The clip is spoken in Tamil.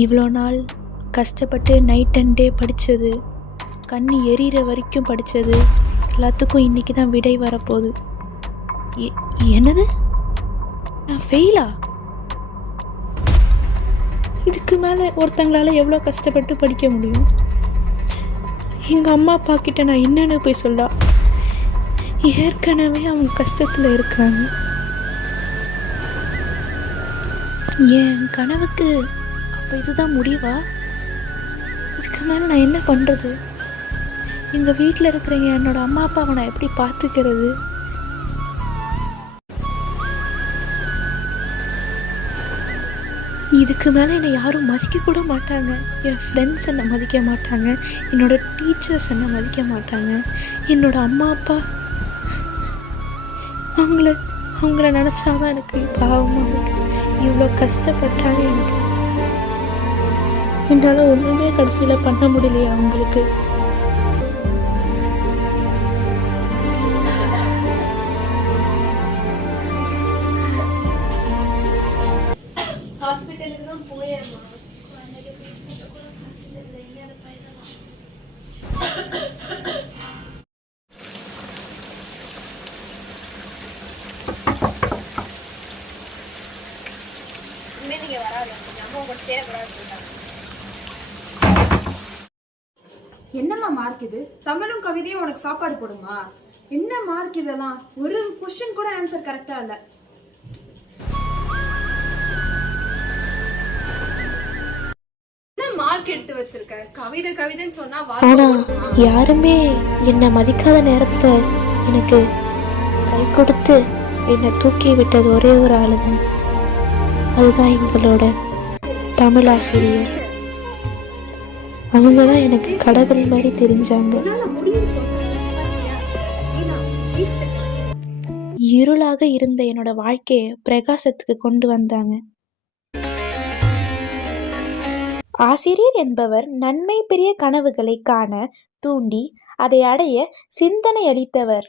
இவ்வளோ நாள் கஷ்டப்பட்டு நைட் அண்ட் டே படித்தது, கண் எரியிற வரைக்கும் படித்தது எல்லாத்துக்கும் இன்றைக்கி தான் விடை வரப்போகுது. என்னது, நான் ஃபெயிலா? இதுக்கு மேலே ஒருத்தங்களால் எவ்வளோ கஷ்டப்பட்டு படிக்க முடியும்? எங்கள் அம்மா அப்பா கிட்ட நான் என்னென்னு போய் சொல்ல? ஏற்கனவே அவங்க கஷ்டத்தில் இருக்காங்க. என் கனவுக்கு அப்போ இதுதான் முடிவா? இதுக்கு மேலே நான் என்ன பண்ணுறது? எங்கள் வீட்டில் இருக்கிறவங்க என்னோடய அம்மா அப்பாவை நான் எப்படி பார்த்துக்கிறது? இதுக்கு மேலே என்னை யாரும் மதிக்க கூட மாட்டாங்க. என் ஃப்ரெண்ட்ஸ் என்னை மதிக்க மாட்டாங்க, என்னோடய டீச்சர்ஸ் என்னை மதிக்க மாட்டாங்க. என்னோடய அம்மா அப்பா அவங்கள நினச்சாதான் எனக்கு பாவமாக இருக்குது. இவ்வளோ கஷ்டப்பட்டாங்க எனக்கு. என்னால் ஒன்றுமே கடைசியில் பண்ண முடியலையே அவங்களுக்கு. ஹாஸ்பிட்டலுக்கு தான் போயேம்மா. என்னம்மா மார்க் இது? தமிழும் கவிதையும் உனக்கு சாப்பாடு போடுமா? என்ன மார்க் இதெல்லாம்? ஒரு क्वेश्चन கூட ஆன்சர் கரெக்டா இல்ல. என்ன மார்க் எடுத்து வச்சிருக்க? கவிதைன்னு சொன்னா ஆனா யாருமே என்னை மதிக்காத நேரத்துல எனக்கு கை கொடுத்து என்னை தூக்கி விட்டது ஒரே ஒரு ஆளு தான். அதுதான் எங்களோட தமிழ் ஆசிரியர். அவங்க தான் எனக்கு கடவுள் மாதிரி தெரிஞ்சாங்க. இருளாக இருந்த என்னோட வாழ்க்கையை பிரகாசத்துக்கு கொண்டு வந்தாங்க. ஆசிரியர் என்பவர் நன்மை பெரிய கனவுகளை காண தூண்டி அதை அடைய சிந்தனை அளித்தவர்.